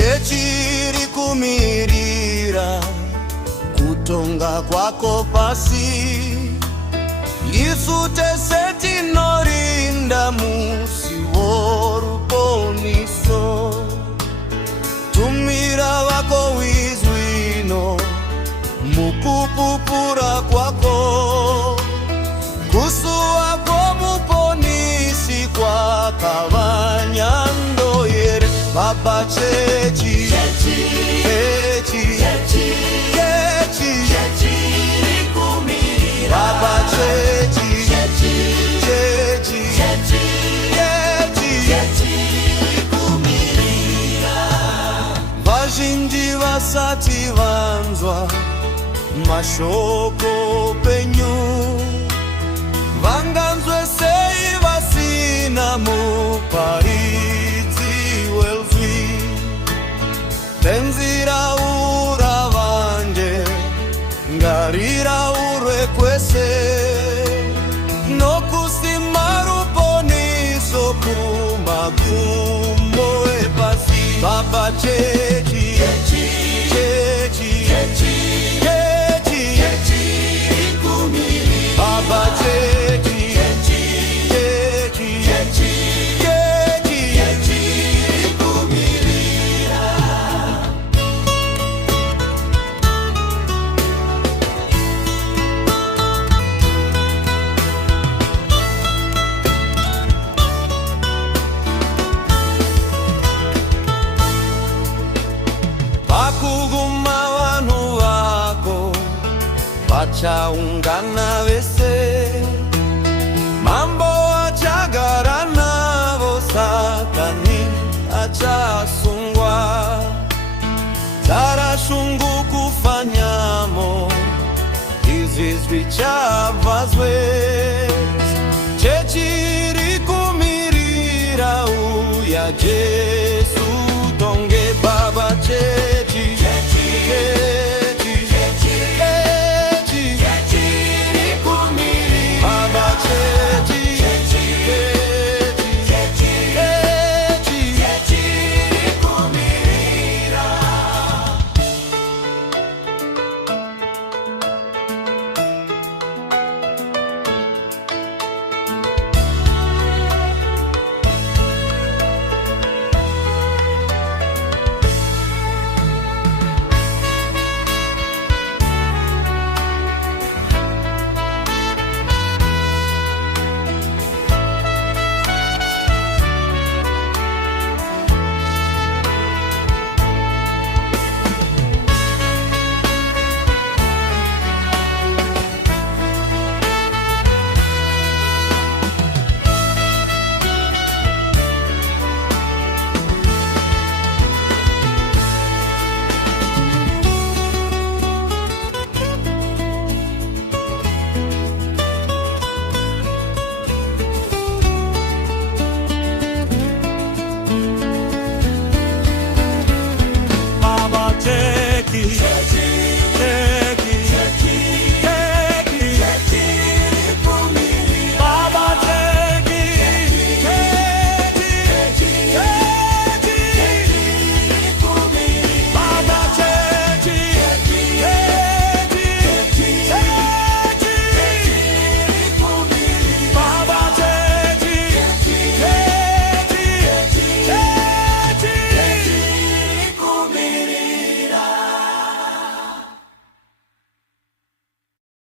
chechiri kumirira kutonga kwako pasi. Isu tese tinorinda musi woruponiso. Tumira wako wizwino mukupupura kwako, kusuwa kwa muponisi kwa kavanyando yere. Baba chechi Baba vazhinji vasati vanzwa mashoko penyu, vanganzwe sei vasina muparidzi welzwi. Tenzira ura vanje ngarira urwe kwese, nokusima ruponiso kumakumbo epasi. Baba chechi Baba pakuguma vanhu vako vachaungana vese, mambo achagara navo, Satani achasungwa. Tara shungu kufanyamo, izvi zvichabvazwe. Chechiri kumirira uya Jesu.